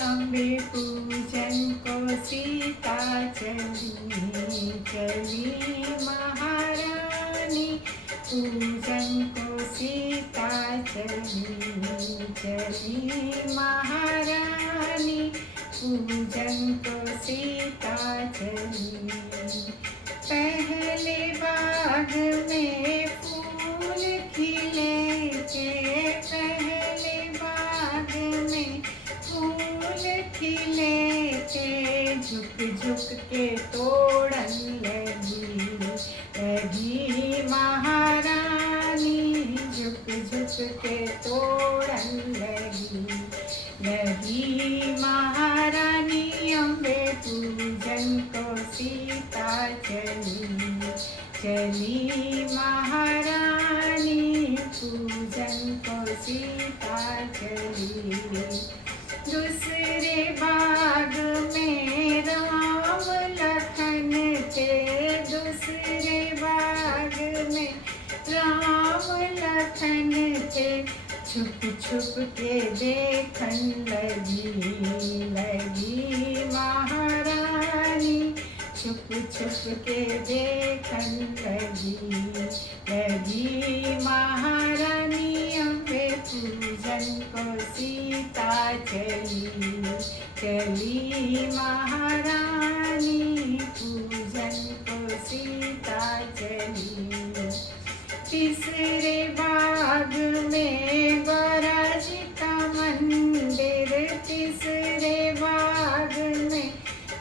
अम्बे पूजन को सीता चली चली महारानी, पूजन को सीता चली चली महारानी, पूजन को सीता चली। पहले बाग में फूल खिले थे, पहले बाग में फूल खिले थे, झुक झुक के तोड़न लगी लगी महारानी, झुक झुक के तोड़न लगी लगी महारानी। अम्बे पूजन को सीता चली चली महारानी, पूजन को सीता चली। दूसरे बाग में राम लखन थे, दूसरे बाग में राम लखन थे, छुप छुप के देखन लगी लगी महारानी, छुप छुप के देखन लगी लगी महारानी। अम्बे पूजन को सीता चली चली महारानी, पूजन को सीता चली। तीसरे बाग में गौरा जी का मंदिर, तीसरे बाग में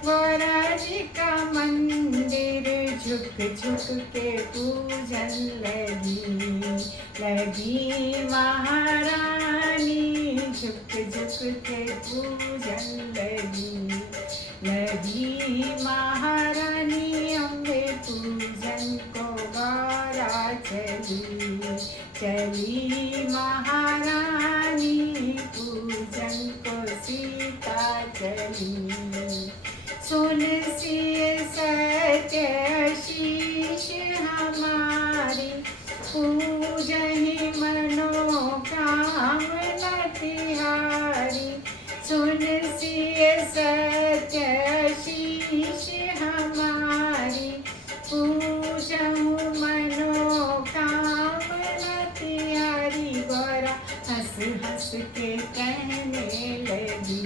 गौरा जी का मंदिर, झुक झुक के पूजन लगी लगी महारानी, झुक झुक के पूजन लगी लगी महारानी। अम्बे पूजन को गौरा चली चली महारानी, पूजन को सीता चली। सुन सिय सत्य शीश हमारी, पूजहि मनोकामना तिहारी, सुन सिय सत्य शीश हमारी, पूजहु मनोकामना तिहारी। गौरा हंस हंस के कहने लगी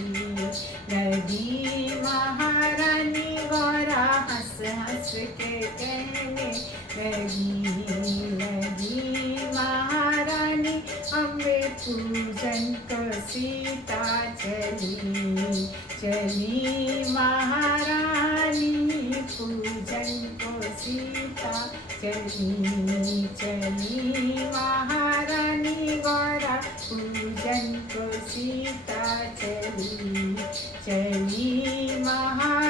लगी महारानी, गौरा हंस हंस के कहने लगी लगी महारानी। अम्बे पूजन को सीता चली चली महारानी, पूजन को सीता चली चली महारानी। गौरा पूजन को सीता चली चली महारानी।